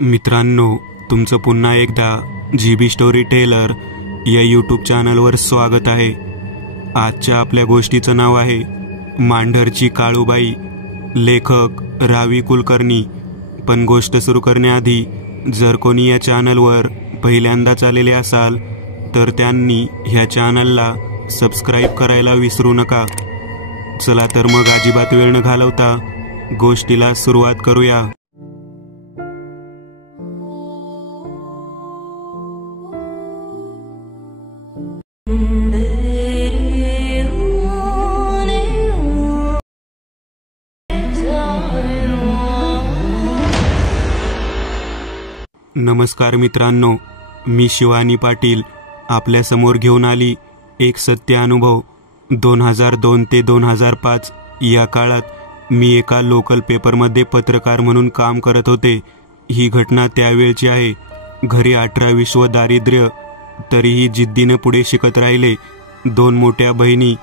मित्रांनो, तुमचं पुन्हा एकदा जीबी स्टोरी टेलर या यूट्यूब चॅनलवर स्वागत आहे। आजच्या आपल्या गोष्टीचं नाव आहे मांढरची काळूबाई, लेखक रावी कुलकर्णी। पण गोष्ट सुरू करण्याआधी जर कोणी या चॅनलवर पहिल्यांदाच आलेले असाल तर त्यांनी ह्या चॅनलला सबस्क्राईब करायला विसरू नका। चला तर मग अजिबात वेळ न घालवता गोष्टीला सुरुवात करूया। नमस्कार मित्रांनो, मी शिवानी पाटील आपल्या समोर घेऊन आली एक सत्य अनुभव। 2002 ते 2005 या काळात मी एका लोकल पेपरमध्ये पत्रकार म्हणून काम करत होते। ही घटना त्यावेळची आहे। घरी 18-20 व दारिद्र्य, तरीही जिद्दीने पुढे शिकत राहिले। 2 मोठ्या बहिणी,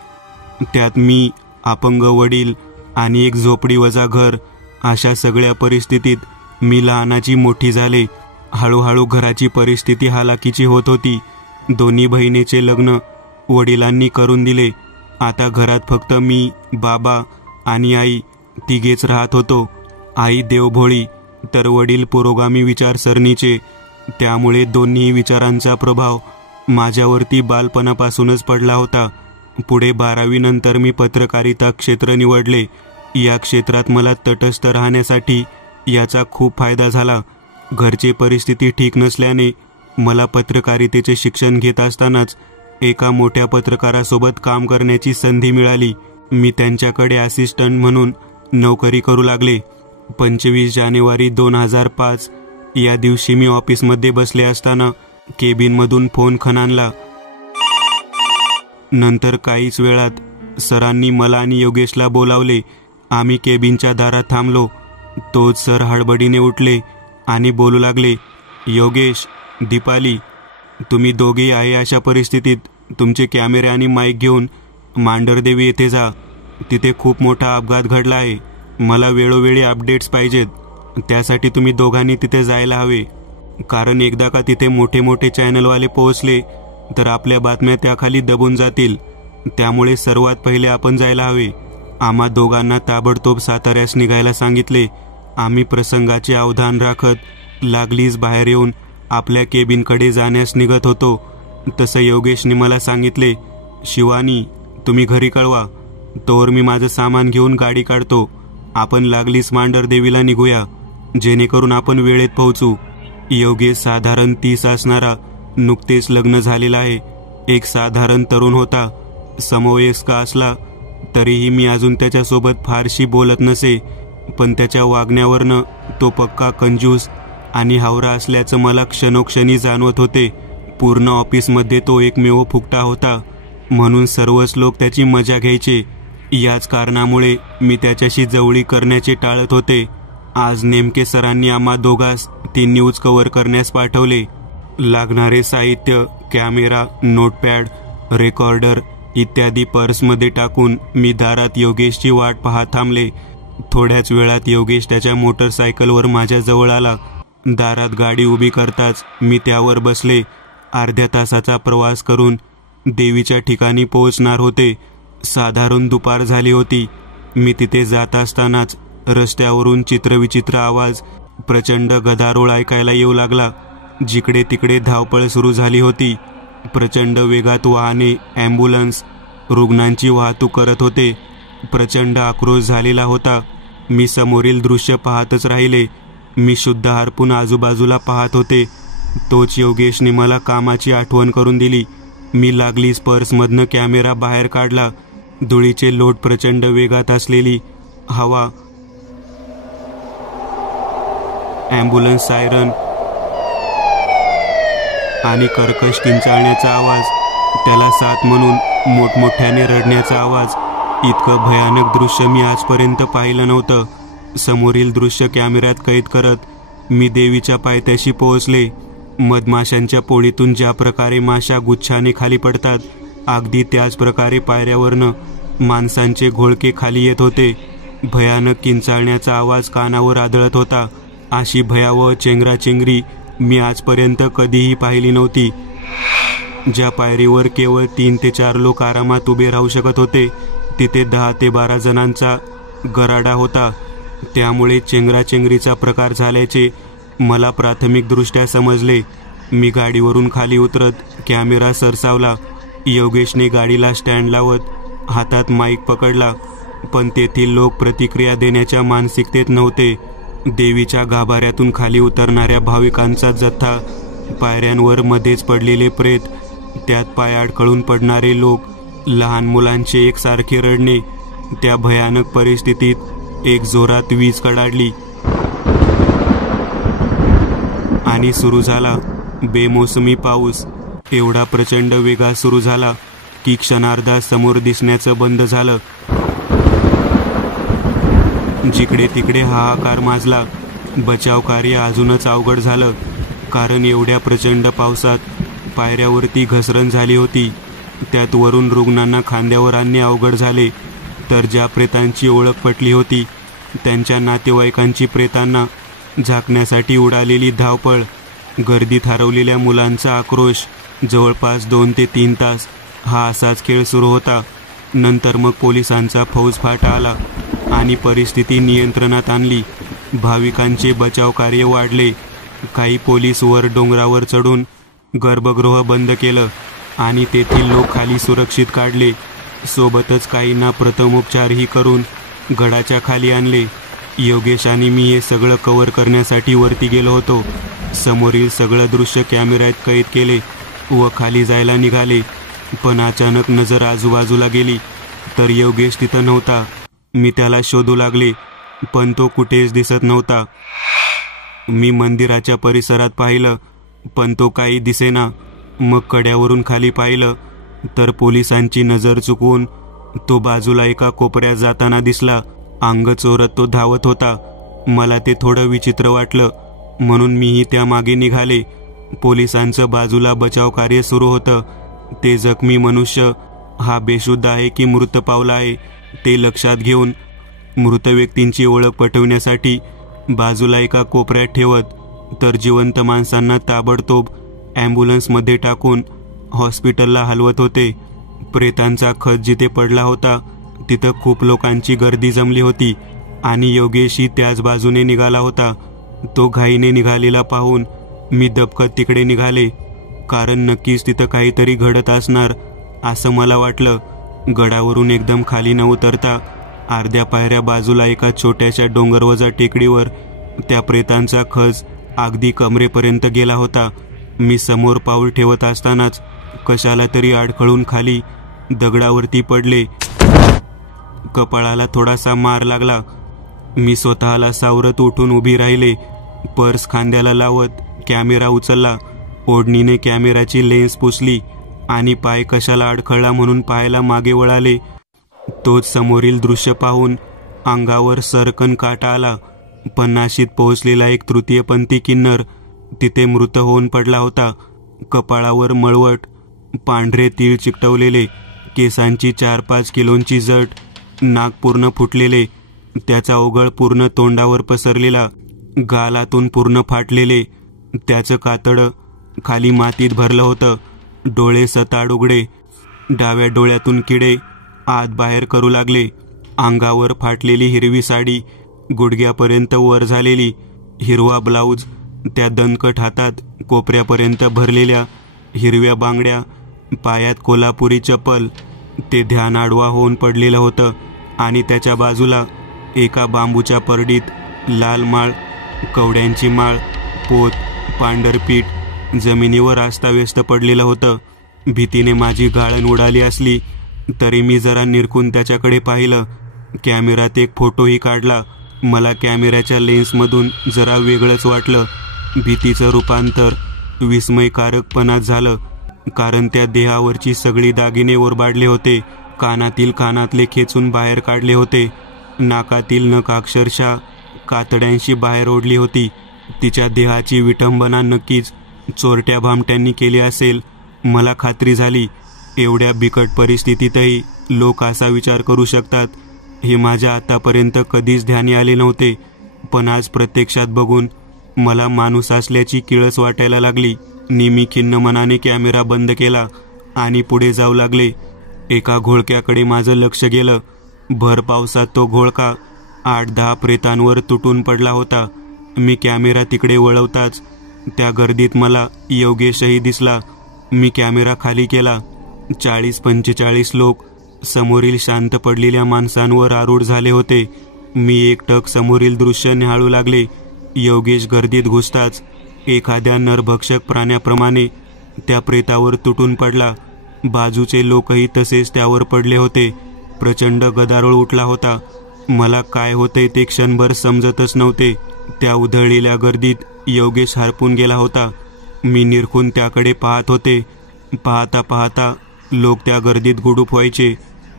त्यात मी, अपंग वडील आणि एक झोपडी वजा घर। अशा सगळ्या परिस्थितीत मी लहानाची मोठी झाले। हळूहळू घराची परिस्थिती हालाकीची होत होती। दोन्ही बहिणीचे लग्न वडिलांनी करून दिले। आता घरात फक्त मी, बाबा आणि आई तिघेच राहत होतो। आई देवभोळी तर वडील पुरोगामी विचारसरणीचे, त्यामुळे दोन्ही विचारांचा प्रभाव माझ्यावरती बालपणापासूनच पडला होता। पुढे 12वी नंतर मी पत्रकारिता क्षेत्र निवडले। या क्षेत्रात मला तटस्थ राहण्यासाठी याचा खूप फायदा झाला। घरची परिस्थिती ठीक नसल्याने मला पत्रकारितेचे शिक्षण घेत असतानाच एका मोठ्या पत्रकारासोबत काम करण्याची संधी मिळाली। मी त्यांच्याकडे असिस्टंट म्हणून नोकरी करू लागले। 25 जानेवारी 2005 या दिवशी मी ऑफिसमध्ये बसले असताना केबिनमधून फोन खणानला। नंतर काहीच वेळात सरांनी मला आणि योगेशला बोलावले। आम्ही केबिनच्या दारात थांबलो। तोच सर हडबडीने उठले आणि बोलू लागले, योगेश, दीपाली, तुम्ही दोघेही आहे अशा परिस्थितीत तुमचे कॅमेरे आणि माईक घेऊन मांढरदेवी येथे जा। तिथे खूप मोठा अपघात घडला आहे। मला वेळोवेळी अपडेट्स पाहिजेत। त्यासाठी तुम्ही दोघांनी तिथे जायला हवे, कारण एकदा का तिथे मोठे मोठे चॅनलवाले पोहोचले तर आपल्या बातम्या त्याखाली दबून जातील। त्यामुळे सर्वात पहिले आपण जायला हवे। आम्हा दोघांना ताबडतोब साताऱ्यास निघायला सांगितले। आम्ही प्रसंगाचे अवधान राखत लागलीच बाहेर येऊन आपल्या केबिनकडे जाण्यास निघत होतो। तसं योगेशने मला सांगितले, शिवानी, तुम्ही घरी कळवा, तोवर मी माझं सामान घेऊन गाडी काढतो। आपण लागलीच मांढरदेवीला निघूया, जेणेकरून आपण वेळेत पोहोचू। योगेश साधारण 30 असणारा, नुकतेच लग्न झालेला आहे, एक साधारण तरुण होता। समवयस्क असला तरीही मी अजून त्याच्यासोबत फारशी बोलत नसे, पण त्याच्या वागण्यावरनं तो पक्का कंजूस आणि हावरा असल्याचं मला क्षणोक्षणी जाणवत होते। पूर्ण ऑफिसमध्ये तो एकमेव फुकटा होता, म्हणून सर्वच लोक त्याची मजा घ्यायचे। याच कारणामुळे मी त्याच्याशी जवळी करण्याचे टाळत होते। आज नेमके सरांनी आम्हा दोघांस ती न्यूज कव्हर करण्यास पाठवले। लागणारे साहित्य, कॅमेरा, नोटपॅड, रेकॉर्डर इत्यादी पर्समध्ये टाकून मी दारात योगेशची वाट पाहत थांबले। थोड्याच वेळात योगेश त्याच्या मोटरसायकलवर माझ्या जवळ आला। दारात गाडी उभी करताच मी त्यावर बसले। अर्ध्या तासाचा प्रवास करून देवीच्या ठिकाणी पोहोचणार होते। साधारण दुपार झाली होती। मी तिथे जात असतानाच रस्त्यावरून चित्रविचित्र आवाज, प्रचंड गदारोळ ऐकायला येऊ लागला। जिकडे तिकडे धावपळ सुरू झाली होती। प्रचंड वेगात वाहने, ॲम्ब्युलन्स, रुग्णांची वाहतूक करत होते। प्रचंड आक्रोश झालेला होता। मी समोरील दृश्य पाहतच राहिले। मी शुद्ध हरपून आजूबाजूला पाहत होते। तोच योगेशने मला कामाची आठवण करून दिली। मी लागलीच पर्समधनं कॅमेरा बाहेर काढला। धुळीचे लोट, प्रचंड वेगात असलेली हवा, ॲम्ब्युलन्स सायरन आणि कर्कश किंचाळण्याचा आवाज, त्याला साथ म्हणून मोठमोठ्याने रडण्याचा आवाज, इतकं भयानक दृश्य मी आजपर्यंत पाहिलं नव्हतं। समोरील दृश्य कॅमेऱ्यात कैद करत मी देवीच्या पायथ्याशी पोहोचले। मधमाशांच्या पोळीतून ज्या प्रकारे माशा गुच्छाने खाली पडतात, अगदी त्याच प्रकारे पायऱ्यावरनं माणसांचे घोळके खाली येत होते। भयानक किंचाळण्याचा आवाज कानावर आदळत होता। अशी भयावह चेंगराचेंगरी मी आजपर्यंत कधीही पाहिली नव्हती. ज्या पायरीवर केवळ 3 ते 4 लोक आरामात उभे राहू शकत होते, तिथे 10 ते 12 जणांचा गराडा होता. त्यामुळे चेंगराचेंगरीचा प्रकार झाल्याचे मला प्राथमिकदृष्ट्या समजले. मी गाडीवरून खाली उतरत कॅमेरा सरसावला. योगेशने गाडीला स्टँड लावत हातात माईक पकडला, पण तेथील लोक प्रतिक्रिया देण्याच्या मानसिकतेत नव्हते. देवीच्या गाभाऱ्यातून खाली उतरणाऱ्या भाविकांचा जथ्था, पायऱ्यांवर मध्येच पडलेले प्रेत, त्यात पाय अडखळून पडणारे लोक, लहान मुलांचे एकसारखे रडणे. त्या भयानक परिस्थितीत एक जोरात वीज कडाडली आणि सुरू झाला बेमोसमी पाऊस. एवढा प्रचंड वेगात सुरू झाला की क्षणार्धात समोर दिसण्याचं बंद झालं. जिकडे तिकडे हाहाकार माजला. बचाव कार्य अजूनच अवघड झालं, कारण एवढ्या प्रचंड पावसात पायऱ्यावरती घसरण झाली होती. त्यात वरून रुग्णांना खांद्यावर आणणे अवघड झाले. तर ज्या प्रेतांची ओळख पटली होती त्यांच्या नातेवाईकांची प्रेतांना झाकण्यासाठी उडालेली धावपळ, गर्दीत हरवलेल्या मुलांचा आक्रोश. जवळपास 2 ते 3 तास हा असाच खेळ सुरू होता. नंतर मग पोलिसांचा फौजफाटा आला आणि परिस्थिती नियंत्रणात आणली. भाविकांचे बचाव कार्य वाढले. काही पोलीस वर डोंगरावर चढून गर्भगृह बंद केलं आणि तेथील लोक खाली सुरक्षित काढले. सोबतच काहींना प्रथमोपचारही करून गडाच्या खाली आणले. योगेश आणि मी हे सगळं कव्हर करण्यासाठी वरती गेलो होतो. समोरील सगळं दृश्य कॅमेऱ्यात कैद केले व खाली जायला निघाले. पण अचानक नजर आजूबाजूला गेली तर योगेश तिथं नव्हता. मी त्याला शोधू लागले, पण तो कुठेच दिसत नव्हता. मी मंदिराच्या परिसरात पाहिलं, पण तो काही दिसेना. मग कड्यावरून खाली पाहिलं तर पोलिसांची नजर चुकवून तो बाजूला एका कोपऱ्यात जाताना दिसला. अंग चोरत तो धावत होता. मला ते थोडं विचित्र वाटलं, म्हणून मीही त्यामागे निघाले. पोलिसांचं बाजूला बचाव कार्य सुरू होतं. ते जखमी मनुष्य हा बेशुद्ध आहे की मृत पावला आहे ते लक्षात घेऊन मृत व्यक्तींची ओळख पटवण्यासाठी बाजूला एका कोपऱ्यात ठेवत, तर जिवंत माणसांना ताबडतोब ॲम्ब्युलन्समध्ये टाकून हॉस्पिटलला हलवत होते. प्रेतांचा खच जिथे पडला होता तिथं खूप लोकांची गर्दी जमली होती आणि योगेशही त्याच बाजूने निघाला होता. तो घाईने निघालेला पाहून मी दबकत तिकडे निघाले, कारण नक्कीच तिथं काहीतरी घडत असणार असं मला वाटलं. गडावरून एकदम खाली न उतरता अर्ध्या पायऱ्या बाजूला एका छोट्याशा डोंगरवजा टेकडीवर त्या प्रेतांचा खच अगदी कमरेपर्यंत गेला होता. मी समोर पाऊल ठेवत असतानाच कशाला तरी अडखळून खाली दगडावरती पडले. कपाळाला थोडासा मार लागला. मी स्वतःला सावरत उठून उभी राहिले. पर्स खांद्याला लावत कॅमेरा उचलला. ओढणीने कॅमेराची लेन्स पुसली आणि पाय कशाला अडखळला म्हणून पाहायला मागे वळाले. तोच समोरील दृश्य पाहून अंगावर सरकन काटा आला. 50शीत पोहोचलेला एक तृतीयपंथी किन्नर तिथे मृत होऊन पडला होता. कपाळावर मळवट, पांढरे तीळ चिकटवलेले, केसांची 4-5 किलोंची जट, नाक पूर्ण फुटलेले, त्याचा ओघळ पूर्ण तोंडावर पसरलेला, गालातून पूर्ण फाटलेले, त्याचं कातडं खाली मातीत भरलं होतं, डोळे सताड उघडे, डाव्या डोळ्यातून किडे आत बाहेर करू लागले, अंगावर फाटलेली हिरवी साडी गुडघ्यापर्यंत वर झालेली, हिरवा ब्लाऊज, त्या दणकट हातात कोपऱ्यापर्यंत भरलेल्या हिरव्या बांगड्या, पायात कोल्हापुरी चप्पल. ते ध्यान आडवा होऊन पडलेलं होतं आणि त्याच्या बाजूला एका बांबूच्या परडीत लाल माळ, कवड्यांची माळ, पोत, पांढरपीठ जमिनीवर अस्ताव्यस्त पडलेलं होतं. भीतीने माझी गाळण उडाली असली तरी मी जरा निरखून त्याच्याकडे पाहिलं. कॅमेऱ्यात एक फोटोही काढला. मला कॅमेऱ्याच्या लेन्समधून जरा वेगळंच वाटलं. भीतीचं रूपांतर विस्मयकारकपणात झालं, कारण त्या देहावरची सगळी दागिने ओरबाडले होते. कानातले खेचून बाहेर काढले होते. नाकातील नख अक्षरशः कातड्यांशी बाहेर ओढली होती. तिच्या देहाची विटंबना नक्कीच चोरट्या भामट्यांनी केली असेल. मला खात्री झाली, एवढ्या बिकट परिस्थितीतही लोक असा विचार करू शकतात हे माझ्या आतापर्यंत कधीच ध्यानी आले नव्हते. पण आज प्रत्यक्षात बघून मला माणूस असल्याची किळस वाटायला लागली. मी खिन्न मनाने कॅमेरा बंद केला आणि पुढे जाऊ लागले. एका घोळक्याकडे माझं लक्ष गेलं. भर पावसात तो घोळका 8-10 प्रेतांवर तुटून पडला होता. मी कॅमेरा तिकडे वळवताच त्या गर्दीत मला योगेशही दिसला. मी कॅमेरा खाली केला. 40-45 लोक समोरील शांत पडलेल्या माणसांवर आरूढ झाले होते. मी एकटक समोरील दृश्य निहाळू लागले. योगेश गर्दीत घुसताच एखाद्या नरभक्षक प्राण्याप्रमाणे त्या प्रेतावर तुटून पडला. बाजूचे लोकही तसेच त्यावर पडले होते. प्रचंड गदारोळ उठला होता. मला काय होते ते क्षणभर समजतच नव्हते. त्या उधळलेल्या गर्दीत योगेश हरपून गेला होता. मी निरखून त्याकडे पाहत होते. पाहता पाहता लोक त्या गर्दीत गुडूप व्हायचे.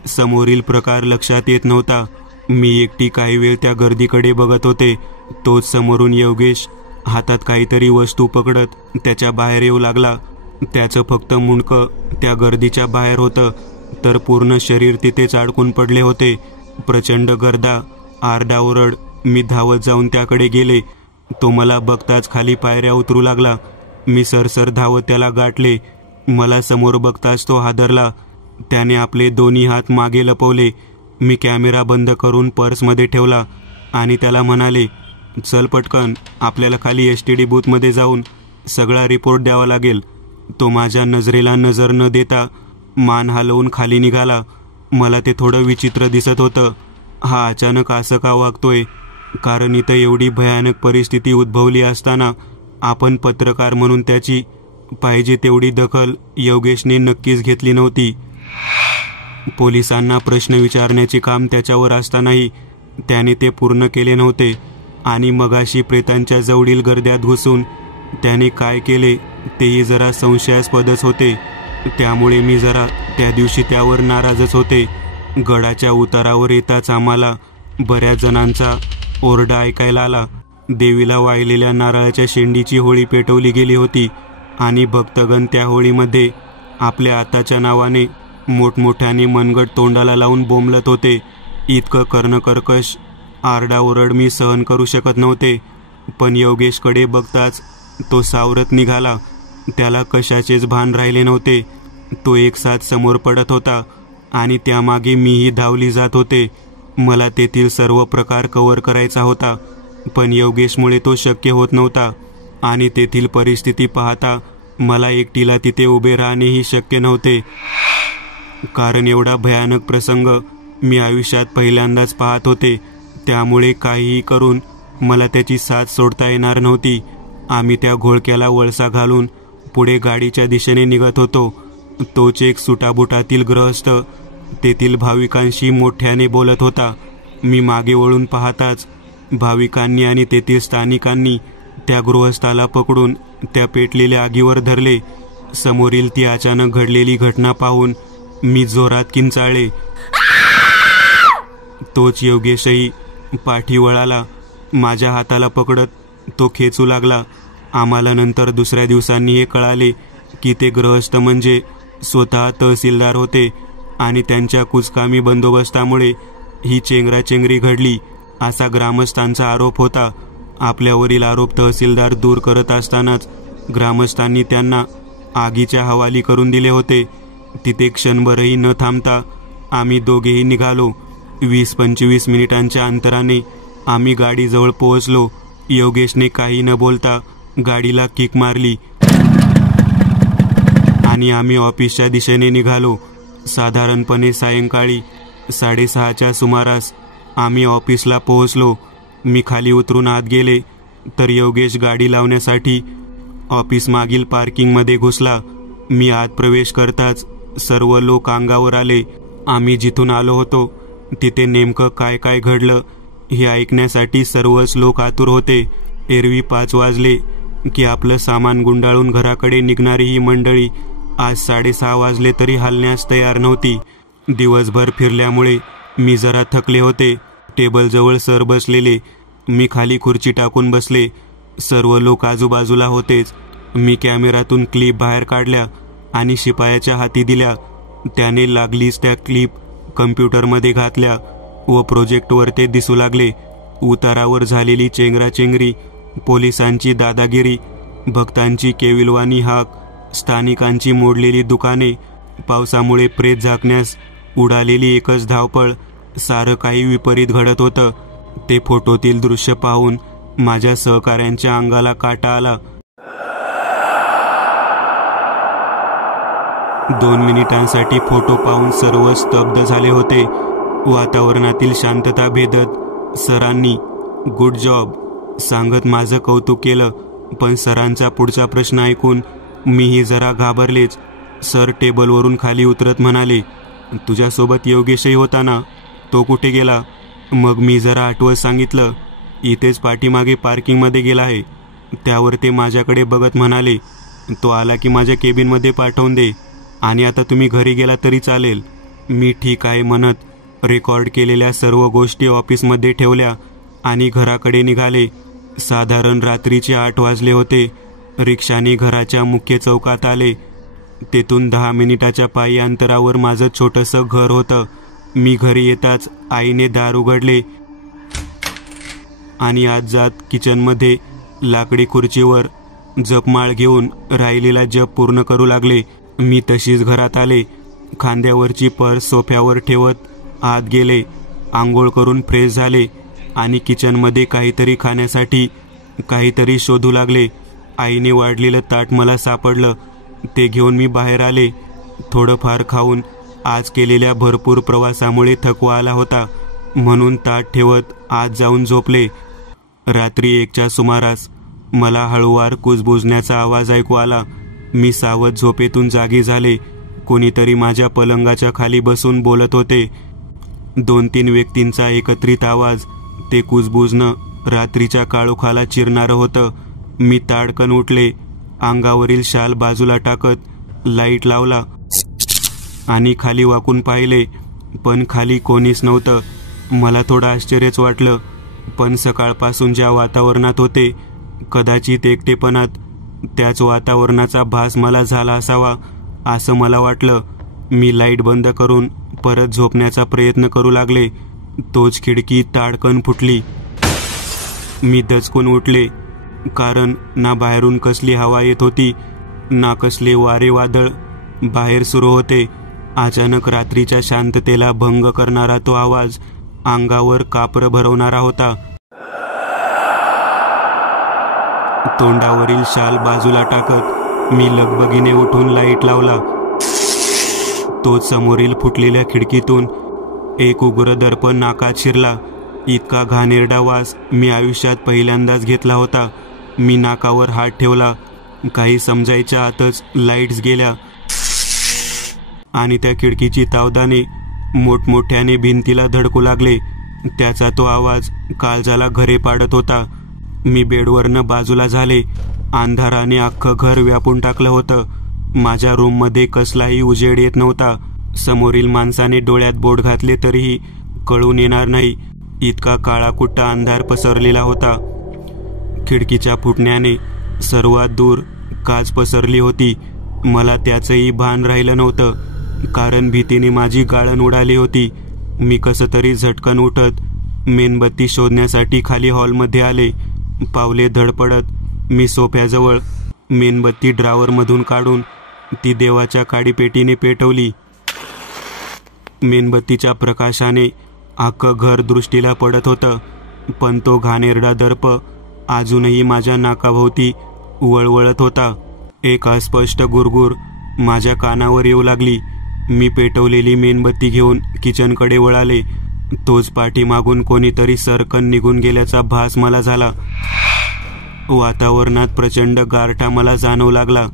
समोरील प्रकार लक्षात येत नव्हता. मी एकटी काही वेळ त्या गर्दीकडे बघत होते. तोच समोरून योगेश हातात काहीतरी वस्तू पकडत त्याच्या बाहेर येऊ लागला. त्याचं फक्त मुंडकं त्या गर्दीच्या बाहेर होतं, तर पूर्ण शरीर तिथेच अडकून पडले होते. प्रचंड गर्दा, आरडाओरड. मी धावत जाऊन त्याकडे गेले. तो मला बघताच खाली पायऱ्या उतरू लागला. मी सरसर धावत त्याला गाठले. मला समोर बघताच तो हादरला. त्याने आपले दोन्ही हात मागे लपवले. मी कॅमेरा बंद करून पर्समध्ये ठेवला आणि त्याला म्हणाले, चल पटकन, आपल्याला खाली STD बूथमध्ये जाऊन सगळा रिपोर्ट द्यावा लागेल. तो माझ्या नजरेला नजर न देता मान हलवून खाली निघाला. मला ते थोडं विचित्र दिसत होतं. हा अचानक असं का वागतोय? कारण इथं एवढी भयानक परिस्थिती उद्भवली असताना आपण पत्रकार म्हणून त्याची पाहिजे तेवढी दखल योगेशने नक्कीच घेतली नव्हती. पोलिसांना प्रश्न विचारण्याचे काम त्याच्यावर असतानाही त्याने ते पूर्ण केले नव्हते. आणि मगाशी प्रेतांच्या जवळील गर्द्यात घुसून त्याने काय केले तेही जरा संशयास्पदच होते. त्यामुळे मी जरा त्या दिवशी त्यावर नाराजच होते. गडाच्या उतारावर येताच आम्हाला बऱ्याच जणांचा ओरडा ऐकायला आला. देवीला वाहिलेल्या नारळाच्या शेंडीची होळी पेटवली गेली होती आणि भक्तगण त्या होळीमध्ये आपल्या आताच्या नावाने मोठमोठ्याने मनगट तोंडाला लावून बोंबलत होते. इतकं कर्णकर्कश आरडाओरड मी सहन करू शकत नव्हते. पण योगेशकडे बघताच तो सावरत निघाला. त्याला कशाचेच भान राहिले नव्हते. तो एकसाथ समोर पडत होता आणि त्यामागे मीही धावली जात होते. मला तेथील सर्व प्रकार कव्हर करायचा होता, पण योगेशमुळे तो शक्य होत नव्हता. आणि तेथील परिस्थिती पाहता मला एकटीला तिथे उभे राहणेही शक्य नव्हते. कारण एवढा भयानक प्रसंग मी आयुष्यात पहिल्यांदाच पाहत होते. त्यामुळे काहीही करून मला त्याची साथ सोडता येणार नव्हती. आम्ही त्या घोळक्याला वळसा घालून पुढे गाडीच्या दिशेने निघत होतो. तोच एक सुटाबुटातील गृहस्थ तेथील भाविकांशी मोठ्याने बोलत होता. मी मागे वळून पाहताच भाविकांनी आणि तेथील स्थानिकांनी त्या गृहस्थाला पकडून त्या पेटलेल्या आगीवर धरले. समोरील ती अचानक घडलेली घटना पाहून मी जोरात किंचाळले. तोच योगेशही पाठी वळाला. माझ्या हाताला पकडत तो खेचू लागला. आम्हाला नंतर दुसऱ्या दिवसांनी हे कळाले की ते गृहस्थ म्हणजे स्वतः तहसीलदार होते आणि त्यांच्या कुचकामी बंदोबस्तामुळे ही चेंगराचेंगरी घडली असा ग्रामस्थांचा आरोप होता. आपल्यावरील आरोप तहसीलदार दूर करत असतानाच ग्रामस्थांनी त्यांना आगीच्या हवाली करून दिले होते. तिथे क्षणभरही न थांबता आम्ही दोघेही निघालो. 20-25 मिनिटांच्या अंतराने आम्ही गाडीजवळ पोहोचलो. योगेशने काही न बोलता गाडीला किक मारली आणि आम्ही ऑफिसच्या दिशेने निघालो. साधारणपणे सायंकाळी 6:30च्या सुमारास आम्ही ऑफिसला पोहोचलो. मी खाली उतरून आत गेले तर योगेश गाडी लावण्यासाठी ऑफिस मागील पार्किंगमध्ये घुसला. मी आत प्रवेश करताच सर्व लोक अंगावर आले. आम्ही जिथून आलो होतो तिथे नेमकं काय काय घडलं हे ऐकण्यासाठी सर्वच लोक आतुर होते. एरवी 5 वाजले की आपलं सामान गुंडाळून घराकडे निघणारी ही मंडळी आज 6:30 वाजले तरी हलण्यास तयार नव्हती. दिवसभर फिरल्यामुळे मी जरा थकले होते. टेबलजवळ सर बसलेले. मी खाली खुर्ची टाकून बसले. सर्व लोक आजूबाजूला होतेच. मी कॅमेऱ्यातून क्लिप बाहेर काढल्या आणि शिपायाच्या हाती दिल्या. त्याने लागलीच त्या क्लिप कम्प्युटरमध्ये घातल्या व प्रोजेक्टवर ते दिसू लागले. उतारावर झालेली चेंगराचेंगरी पोलिसांची दादागिरी, भक्तांची केविलवाणी हाक, स्थानिकांची मोडलेली दुकाने, पावसामुळे प्रेत झाकण्यास उडालेली एकच धावपळ, सारं काही विपरीत घडत होतं. ते फोटोतील दृश्य पाहून माझ्या सहकाऱ्यांच्या अंगाला काटा आला. 2 मिनिटांसाठी फोटो पाहून सर्व स्तब्ध झाले होते. वातावरणातील शांतता भेदत सरांनी गुड जॉब सांगत माझं कौतुक केलं. पण सरांचा पुढचा प्रश्न ऐकून मीही जरा घाबरलेच. सर टेबलवरून खाली उतरत म्हणाले, तुझ्यासोबत योगेशही होता ना, तो कुठे गेला? मग मी जरा आठवत सांगितलं, इथेच पाठीमागे पार्किंगमध्ये गेला आहे. त्यावर ते माझ्याकडे बघत म्हणाले, तो आला की माझ्या केबिनमध्ये पाठवून दे आणि आता तुम्ही घरी गेला तरी चालेल. मी ठीक आहे म्हणत रेकॉर्ड केलेल्या सर्व गोष्टी ऑफिसमध्ये ठेवल्या आणि घराकडे निघाले. साधारण रात्रीचे 8 वाजले होते. रिक्षाने घराच्या मुख्य चौकात आले. तेथून 10 मिनिटाच्या पायी अंतरावर माझं छोटंसं घर होतं. मी घरी येताच आईने दार उघडले आणि आत जात किचनमध्ये लाकडी खुर्चीवर जपमाळ घेऊन राहिलेला जप पूर्ण करू लागले. मी तशीच घरात आले. खांद्यावरची पर्स सोफ्यावर ठेवत आत गेले. आंघोळ करून फ्रेश झाले आणि किचनमध्ये काहीतरी खाण्यासाठी काहीतरी शोधू लागले. आईने वाढलेलं ताट मला सापडलं. ते घेऊन मी बाहेर आले. थोडंफार खाऊन आज केलेल्या भरपूर प्रवासामुळे थकवा आला होता, म्हणून ताट ठेवत आत जाऊन झोपले. रात्री 1च्या सुमारास मला हळूवार कुजबुजण्याचा आवाज ऐकू आला. मी सावध झोपेतून जागी झाले. कोणीतरी माझ्या पलंगाच्या खाली बसून बोलत होते. 2-3 व्यक्तींचा एकत्रित आवाज. ते कुजबुजणं रात्रीच्या काळोखाला चिरणारं होतं. मी ताडकन उठले. अंगावरील शाल बाजूला टाकत लाईट लावला आणि खाली वाकून पाहिले, पण खाली कोणीच नव्हतं. मला थोडं आश्चर्यच वाटलं, पण सकाळपासून ज्या वातावरणात होते, कदाचित एकटेपणात त्याच वातावरणाचा भास मला झाला असावा असं मला वाटलं. मी लाईट बंद करून परत झोपण्याचा प्रयत्न करू लागले. तोच खिडकी ताडकन फुटली. मी दचकून उठले, कारण ना बाहेरून कसली हवा येत होती ना कसले वारे वादळ बाहेर सुरू होते. अचानक रात्रीच्या शांततेला भंग करणारा तो आवाज अंगावर कापरं भरवणारा होता. तोंडावरील शाल बाजूला टाकत मी लगबगीने उठून लाईट लावला. तोच समोरील फुटलेल्या खिडकीतून एक उग्र दर्पण नाकात शिरला. इतका घाणेरडा वास मी आयुष्यात पहिल्यांदाच घेतला होता. मी नाकावर हात ठेवला. काही समजायच्या आतच लाईट्स गेल्या आणि त्या खिडकीची तावदाने मोठमोठ्याने भिंतीला धडकू लागले. त्याचा तो आवाज काळजाला घरे पाडत होता. मी बेडवरनं बाजूला झाले. अंधाराने अख्खं घर व्यापून टाकलं होतं. माझ्या रूममध्ये कसलाही उजेड येत नव्हता. समोरील माणसाने डोळ्यात बोट घातले तरीही कळून येणार नाही इतका काळाकुट्टा अंधार पसरलेला होता. खिडकीच्या फुटण्याने सर्वात दूर काच पसरली होती. मला त्याचंही भान राहिलं नव्हतं, कारण भीतीने माझी गाळण उडाली होती. मी कसं तरी झटकन उठत मेणबत्ती शोधण्यासाठी खाली हॉलमध्ये आले. पावले धडपडत मी सोफ्याजवळ मेणबत्ती ड्रावरमधून काढून ती देवाच्या काडीपेटीने पेटवली. मेणबत्तीच्या प्रकाशाने अख्खं घर दृष्टीला पडत होतं, पण तो घाणेरडा दर्प अजूनही माझ्या नाकाभोवती वळवळत होता. एक अस्पष्ट गुरगुर माझ्या कानावर येऊ लागली. मी पेटवलेली मेणबत्ती घेऊन किचनकडे वळाले. तोच पाठीमागून कोणीतरी सरकन निघून गेल्याचा भास मला झाला. वातावरणात प्रचंड गारठा मला जाणवू लागला.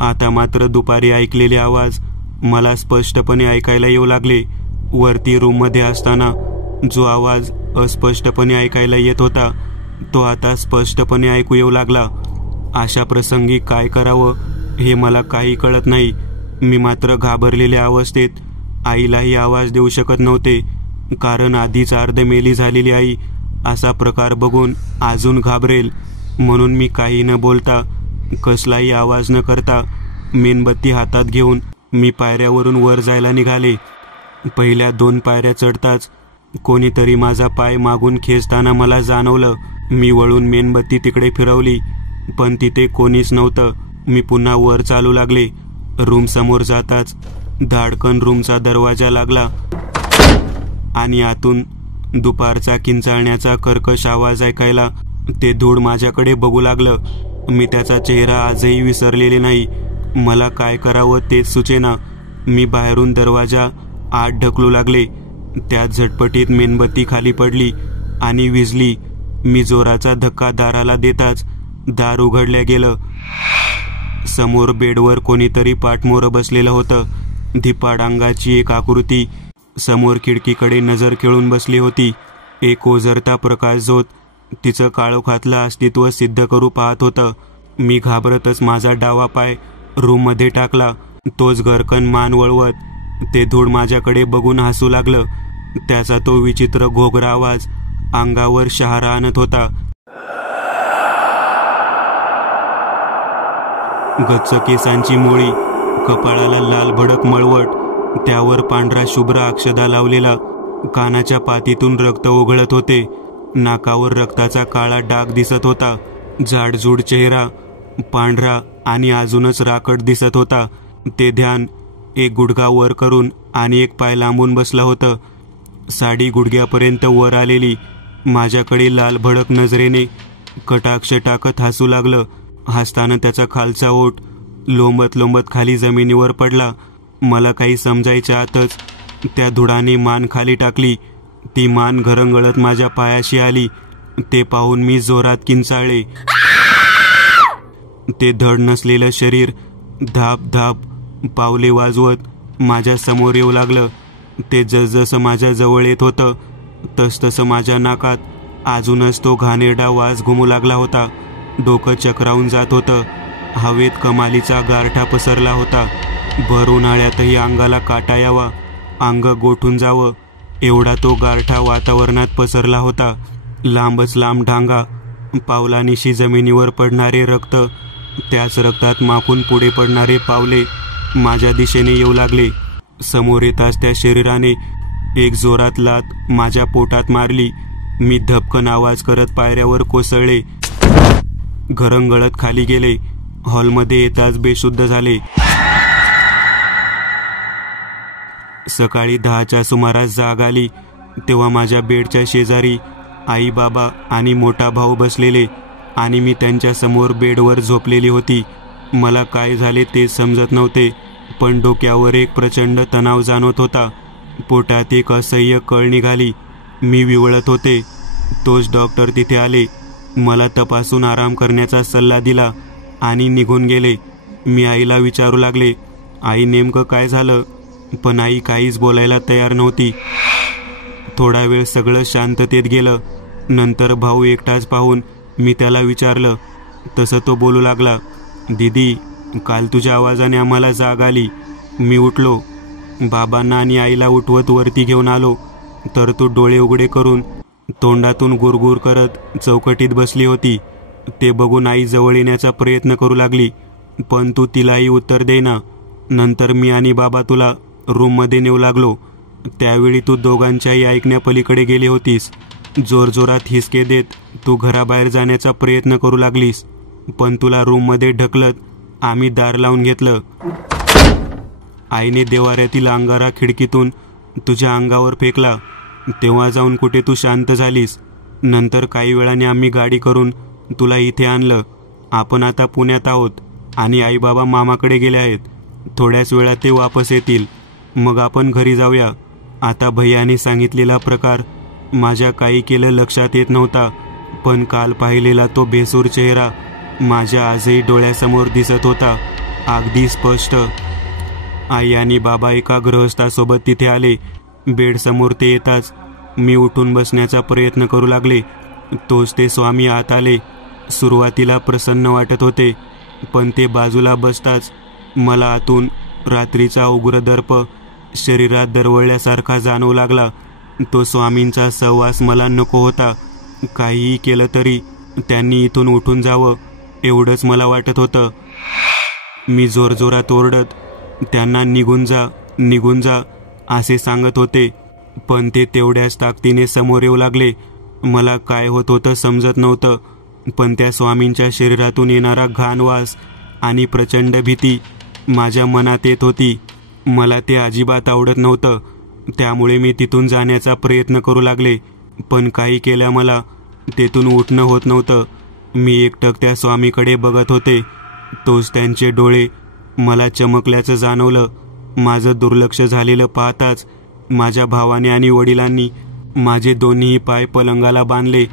आता मात्र दुपारी ऐकलेले आवाज मला स्पष्टपणे ऐकायला येऊ लागले. वरती रूममध्ये असताना जो आवाज अस्पष्टपणे ऐकायला येत होता, तो आता स्पष्टपणे ऐकू येऊ लागला. अशा प्रसंगी काय करावं हे मला काही कळत नाही. मी मात्र घाबरलेल्या अवस्थेत आईलाही आवाज देऊ शकत नव्हते, कारण आधीच अर्धमेली झालेली आई असा प्रकार बघून अजून घाबरेल. म्हणून मी काही न बोलता, कसलाही आवाज न करता मेणबत्ती हातात घेऊन मी पायऱ्यावरून वर जायला निघाले. पहिल्या 2 पायऱ्या चढताच कोणीतरी माझा पाय मागून खेचताना मला जाणवलं. मी वळून मेणबत्ती तिकडे फिरवली, पण तिथे कोणीच नव्हतं. मी पुन्हा वर चालू लागले. रूम समोर जाताच धाडकन रूमचा दरवाजा लागला आणि आतून दुपारचा किंचाळण्याचा कर्कश आवाज ऐकायला. ते धूळ माझ्याकडे बघू लागलं. मी त्याचा चेहरा आजही विसरलेले नाही. मला काय करावं तेच सुचेना. मी बाहेरून दरवाजा आत ढकलू लागले. त्यात झटपटीत मेणबत्ती खाली पडली आणि विझली. मी जोराचा धक्का दाराला देताच दार उघडल्या गेलं. समोर बेडवर कोणीतरी पाठमोरं बसलेलं होतं. धिप्पाड अंगाची एक आकृती समोर खिडकीकडे नजर खेळून बसली होती. एक ओझरता प्रकाश झोत तिचं काळोखातलं अस्तित्व सिद्ध करू पाहत होतं. मी घाबरतच माझा डावा पाय रूममध्ये टाकला. तोच घरकन मान वळवत ते धूळ माझ्याकडे बघून हसू लागलं. त्याचा तो विचित्र घोगरा आवाज अंगावर शहारा आणत होता. गच्च केसांची मोळी, कपाळाला लाल भडक मळवट, त्यावर पांढरा शुभ्र अक्षदा लावलेला. कानाच्या पातीतून रक्त ओघळत होते. नाकावर रक्ताचा काळा डाग दिसत होता. जाडजूड चेहरा, पांढरा आणि अजूनच राकट दिसत होता. ते ध्यान एक गुडघा वर करून आणि एक पाय लांबून बसला होतं. साडी गुडघ्यापर्यंत वर आलेली. माझ्याकडे लाल भडक नजरेने कटाक्ष टाकत हसू लागलं. हसताना त्याचा खालचा ओठ लोंबत लोंबत खाली जमिनीवर पडला. मला काही समजायच्या आतच त्या धुडाने मान खाली टाकली. ती मान घरंगळत माझ्या पायाशी आली. ते पाहून मी जोरात किंचाळले. ते धड नसलेलं शरीर धाप धाप पावले वाजवत माझ्या समोर येऊ लागलं. ते जसजसं माझ्या जवळ येत होतं तसतसं माझ्या नाकात अजूनच तो घाणेरडा वास घुमू लागला होता. डोकं चक्रावून जात होतं. हवेत कमालीचा गारठा पसरला होता. भर उन्हाळ्यातही अंगाला काटा यावा, अंग गोठून जावं एवढा तो गारठा वातावरणात पसरला होता. लांबच लांब ढांगा, पावलानिशी जमिनीवर पडणारे रक्त, त्याच रक्तात माखून पुढे पडणारे पावले माझ्या दिशेने येऊ लागले. समोर येताच त्या शरीराने एक जोरात लात माझ्या पोटात मारली. मी धपकन आवाज करत पायऱ्यावर कोसळले. घरंगळत खाली गेले. हॉलमध्ये येताच बेशुद्ध झाले. सकाळी 10च्या सुमारास जाग आली तेव्हा माझ्या बेडच्या शेजारी आई, बाबा आणि मोठा भाऊ बसलेले आणि मी त्यांच्या समोर बेडवर झोपलेली होती. मला काय झाले ते समजत नव्हते, पण डोक्यावर एक प्रचंड तणाव जाणवत होता. पोटात एक असह्य कळ निघाली. मी विवळत होते. तोच डॉक्टर तिथे आले. मला तपासून आराम करण्याचा सल्ला दिला आणि निघून गेले. मी आईला विचारू लागले, आई नेमकं काय झालं? पण आई काहीच बोलायला तयार नव्हती. थोडा वेळ सगळं शांततेत गेलं. नंतर भाऊ एकटाच पाहून मी त्याला विचारलं. तसं तो बोलू लागला, दीदी काल तुझ्या आवाजाने आम्हाला जाग आली. मी उठलो. बाबांना आणि आईला उठवत वरती घेऊन आलो तर तू डोळे उघडे करून तोंडातून गुरगुर करत चौकटीत बसली होती. ते बघून आई जवळ येण्याचा प्रयत्न करू लागली, पण तू तिलाही उत्तर देना. नंतर मी आणि बाबा तुला रूममध्ये नेऊ लागलो. त्यावेळी तू दोघांच्याही ऐकण्यापलीकडे गेली होतीस. जोरजोरात हिसके देत तू घराबाहेर जाण्याचा प्रयत्न करू लागलीस, पण तुला रूममध्ये ढकलत आम्ही दार लावून घेतलं. आईने देवाऱ्यातील अंगारा खिडकीतून तुझ्या अंगावर फेकला. तेव्हा जाऊन कुठे तू शांत झालीस. नंतर काही वेळाने आम्ही गाडी करून तुला इथे आणलं. आपण आता पुण्यात आहोत आणि आई बाबा मामाकडे गेले आहेत. थोड्याच वेळात ते वापस येतील. मग आपण घरी जाऊया. आता भैयाने सांगितलेला प्रकार माझ्या काही केलं लक्षात येत नव्हता, पण काल पाहिलेला तो भेसूर चेहरा माझ्या आजही डोळ्यासमोर दिसत होता, अगदी स्पष्ट. आई आणि बाबा एका गृहस्थासोबत तिथे आले. बेडसमोर ते येताच मी उठून बसण्याचा प्रयत्न करू लागले. तोच ते स्वामी आत आले. सुरुवातीला प्रसन्न वाटत होते, पण ते बाजूला बसताच मला आतून रात्रीचा उग्र दर्प शरीरात दरवळल्यासारखा जाणवू लागला. तो स्वामींचा सहवास मला नको होता. काहीही केलं तरी त्यांनी इथून उठून जावं एवढंच मला वाटत होतं. मी जोरजोरात ओरडत त्यांना निघून जा, निघून जा असे सांगत होते, पण ते तेवढ्याच ताकदीने समोर येऊ लागले. मला काय होत होतं समजत नव्हतं, पण त्या स्वामींच्या शरीरातून येणारा घाण वास आणि प्रचंड भीती माझ्या मनात येत होती. मला ते अजिबात आवडत नव्हतं. त्यामुळे मी तिथून जाण्याचा प्रयत्न करू लागले, पण काही केल्या मला तेथून उठणं होत नव्हतं. मी एकटक त्या स्वामीकडे बघत होते. तोच त्यांचे डोळे मला चमकल्याचं जाणवलं. माझं दुर्लक्ष झालेलं पाहताच माझ्या भावाने आणि वडिलांनी माझे दोन्ही पाय पलंगाला बांधले.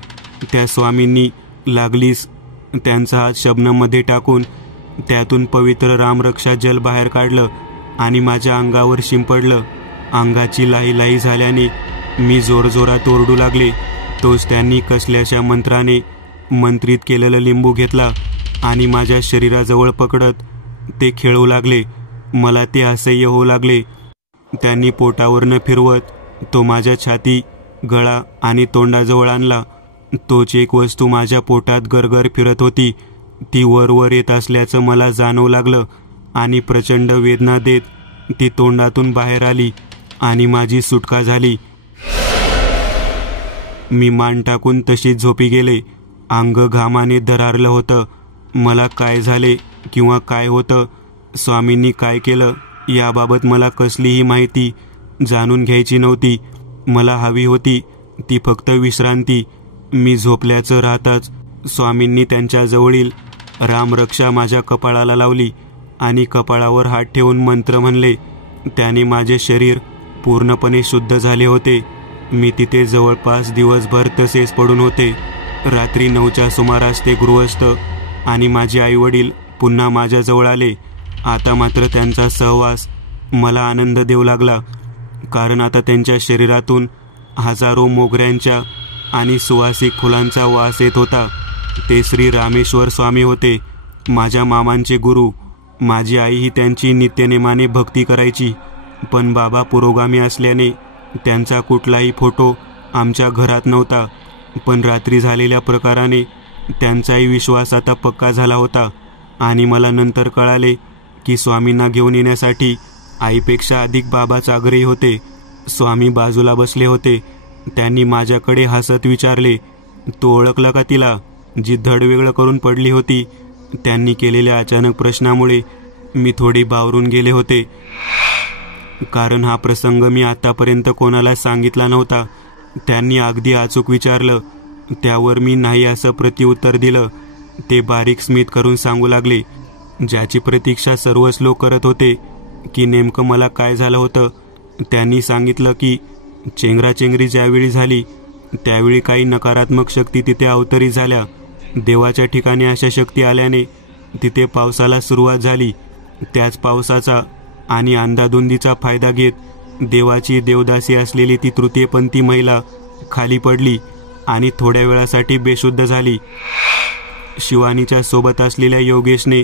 त्या स्वामींनी लागलीच त्यांचा हात शबनममध्ये टाकून त्यातून पवित्र रामरक्षा जल बाहेर काढलं आणि माझ्या अंगावर शिंपडलं. अंगाची लाही झाल्याने मी जोरजोरात ओरडू लागले. तोच त्यांनी कसल्याशा मंत्राने मंत्रित केलेलं लिंबू घेतला आणि माझ्या शरीराजवळ पकडत ते खेळू लागले. मला ते असह्य होऊ लागले. त्यांनी पोटावरनं फिरवत तो माझ्या छाती, गळा आणि तोंडाजवळ आणला. तोच एक वस्तू माझ्या पोटात गरगर फिरत होती. ती वर येत असल्याचं मला जाणवू लागलं आणि प्रचंड वेदना देत ती तोंडातून बाहेर आली आणि माझी सुटका झाली. मी मान टाकून तशीच झोपी गेले. अंग घामाने दरारलं होतं. मला काय झाले किंवा काय होतं, स्वामींनी काय केलं याबाबत मला कसलीही माहिती जाणून घ्यायची नव्हती. मला हवी होती ती फक्त विश्रांती. मी झोपल्याचं राहताच स्वामींनी त्यांच्याजवळील रामरक्षा माझ्या कपाळाला लावली आणि कपाळावर हात ठेवून मंत्र म्हणले. त्याने माझे शरीर पूर्णपणे शुद्ध झाले होते. मी तिथे जवळपास दिवसभर तसेच पडून होते. रात्री 9च्या सुमारास ते गृहस्थ आणि माझे आईवडील पुन्हा माझ्याजवळ आले. आता मात्र त्यांचा सहवास मला आनंद देऊ लागला, कारण आता त्यांच्या शरीरातून हजारो मोगऱ्यांच्या आणि सुवासिक फुलांचा वास येत होता. ते श्री रामेश्वर स्वामी होते, माझ्या मामांचे गुरु. माझी आईही त्यांची नित्यनेमाने भक्ती करायची, पण बाबा पुरोगामी असल्याने त्यांचा कुठलाही फोटो आमच्या घरात नव्हता. पण रात्री झालेल्या प्रकाराने त्यांचाही विश्वास आता पक्का झाला होता आणि मला नंतर कळाले की स्वामींना घेऊन येण्यासाठी आईपेक्षा अधिक बाबाच आग्रही होते. स्वामी बाजूला बसले होते. त्यांनी माझ्याकडे हसत विचारले, "तू ओळखला का तिला, जी धड वेगळं करून पडली होती?" त्यांनी केलेल्या अचानक प्रश्नामुळे मी थोडे बावरून गेले होते, कारण हा प्रसंग मी आतापर्यंत कोणाला सांगितला नव्हता. त्यांनी अगदी अचूक विचारलं. त्यावर मी नाही असं प्रत्युत्तर दिलं. ते बारीक स्मित करून सांगू लागले, ज्याची प्रतीक्षा सर्वच लोक करत होते, की नेमकं मला काय झालं होतं. त्यांनी सांगितलं की चेंगराचेंगरी ज्यावेळी झाली त्यावेळी काही नकारात्मक शक्ती तिथे अवतरित झाल्या. देवाच्या ठिकाणी अशा शक्ती आल्याने तिथे पावसाला सुरुवात झाली. त्याच पावसाचा आणि अंधाधुंदीचा फायदा घेत देवाची देवदासी असलेली ती तृतीयपंथी महिला खाली पडली आणि थोड्या वेळासाठी बेशुद्ध झाली. शिवानीच्या सोबत असलेल्या योगेशने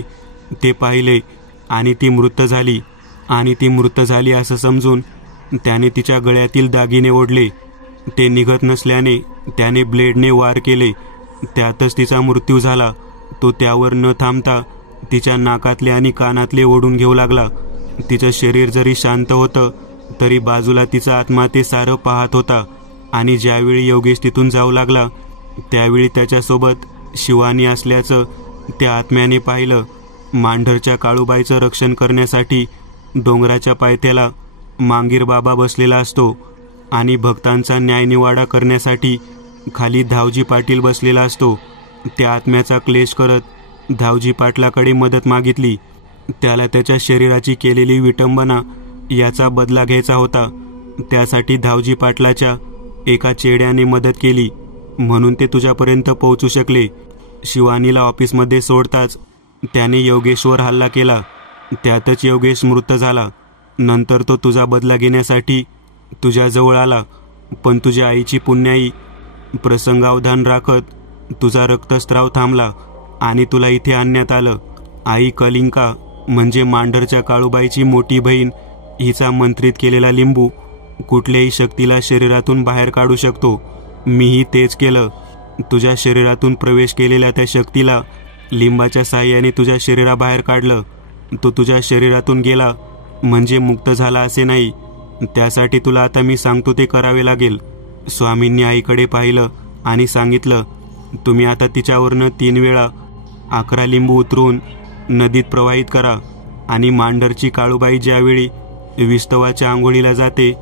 ते पाहिले आणि ती मृत झाली असं समजून त्याने तिच्या गळ्यातील दागिने ओढले. ते निघत नसल्याने त्याने ब्लेडने वार केले. त्यातच तिचा मृत्यू झाला. तो त्यावर न थांबता तिच्या नाकातले आणि कानातले ओढून घेऊ लागला. तिचं शरीर जरी शांत होतं तरी बाजूला तिचा आत्मा ते सारं पाहत होता. आणि ज्यावेळी योगेश तिथून जाऊ लागला त्यावेळी त्याच्यासोबत शिवानी असल्याचं त्या आत्म्याने पाहिलं. मांढरच्या काळूबाईचं रक्षण करण्यासाठी डोंगराच्या पायथ्याला मांगीर बाबा बसलेला असतो आणि भक्तांचा न्यायनिवाडा करण्यासाठी खाली धावजी पाटील बसलेला असतो. त्या आत्म्याचा क्लेश करत धावजी पाटलाकडे मदत मागितली. त्याला त्याच्या शरीराची केलेली विटंबना याचा बदला घ्यायचा होता. त्यासाठी धावजी पाटलाच्या एका चेड्याने मदत केली, म्हणून ते तुझ्यापर्यंत पोहोचू शकले. शिवानीला ऑफिसमध्ये सोडताच त्याने योगेशवर हल्ला केला. त्यातच योगेश मृत झाला. नंतर तो तुझा बदला घेण्यासाठी तुझ्याजवळ आला, पण तुझ्या आईची पुण्याई प्रसंगावधान राखत तुझा रक्तस्राव थांबला आणि तुला इथे आणण्यात आलं. आई कलिंका म्हणजे मांढरच्या काळूबाईची मोठी बहीण हिचा मंत्रित केलेला लिंबू कुठल्याही शक्तीला शरीरातून बाहेर काढू शकतो. मीही तेच केलं. तुझ्या शरीरातून प्रवेश केलेल्या त्या शक्तीला लिंबाच्या साहाय्याने तुझ्या शरीराबाहेर काढलं. तो तुझ्या शरीरातून गेला म्हणजे मुक्त झाला असे नाही. त्यासाठी तुला आता मी सांगतो ते करावे लागेल. स्वामींनी आईकडे पाहिलं आणि सांगितलं, तुम्ही आता तिच्यावरनं 3 वेळा 11 लिंबू उतरून नदीत प्रवाहित करा आणि मांढरची काळूबाई ज्यावेळी विस्तवाच्या आंघोळीला जाते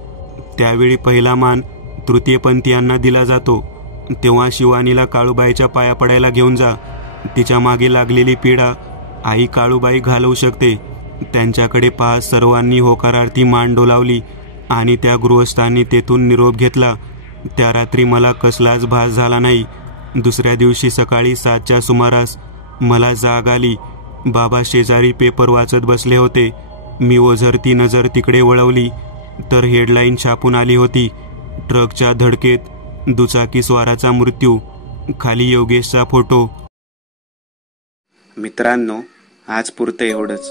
त्यावेळी पहिला मान तृतीयपंथीयांना दिला जातो. तेव्हा शिवानीला काळूबाईच्या पाया पडायला घेऊन जा. तिच्या मागे लागलेली पीडा आई काळूबाई घालवू शकते. त्यांच्याकडे पाहत सर्वांनी होकारार्थी मान डोलावली आणि त्या गृहस्थांनी तेथून निरोप घेतला. त्या रात्री मला कसलाच भास झाला नाही. दुसऱ्या दिवशी सकाळी 7च्या सुमारास मला जाग आली. बाबा शेजारी पेपर वाचत बसले होते. मी ओझरती नजर तिकडे वळवली तर हेडलाईन छापून आली होती, ट्रकच्या धडकेत दुचाकी स्वाराचा मृत्यू, खाली योगेशचा फोटो. मित्रांनो, आज पुरतं एवढंच.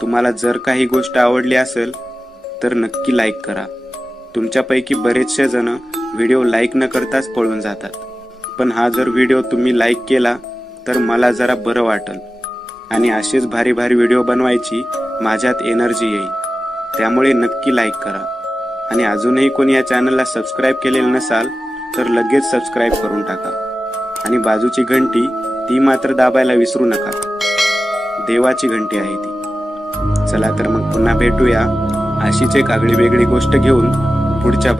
तुम्हाला जर काही गोष्ट आवडली असेल तर नक्की लाईक करा. तुमच्यापैकी बरेचसे जण व्हिडिओ लाईक न करताच पळून जातात, पण हा जर व्हिडिओ तुम्ही लाईक केला तर मला जरा बरं वाटेल आणि असेच भारी भारी व्हिडिओ बनवायची माझ्यात एनर्जी येईल. त्यामुळे नक्की लाईक करा आणि अजूनही कोणी या चॅनलला सबस्क्राईब केलेलं नसाल तर लगेच सबस्क्राईब करून टाका आणि बाजूची घंटी ती मात्र दाबायला विसरू नका. देवाची घंटी आहे ती. चला तर मग पुन्हा भेटूया अशीच एक आगळी वेगळी गोष्ट घेऊन पुढच्या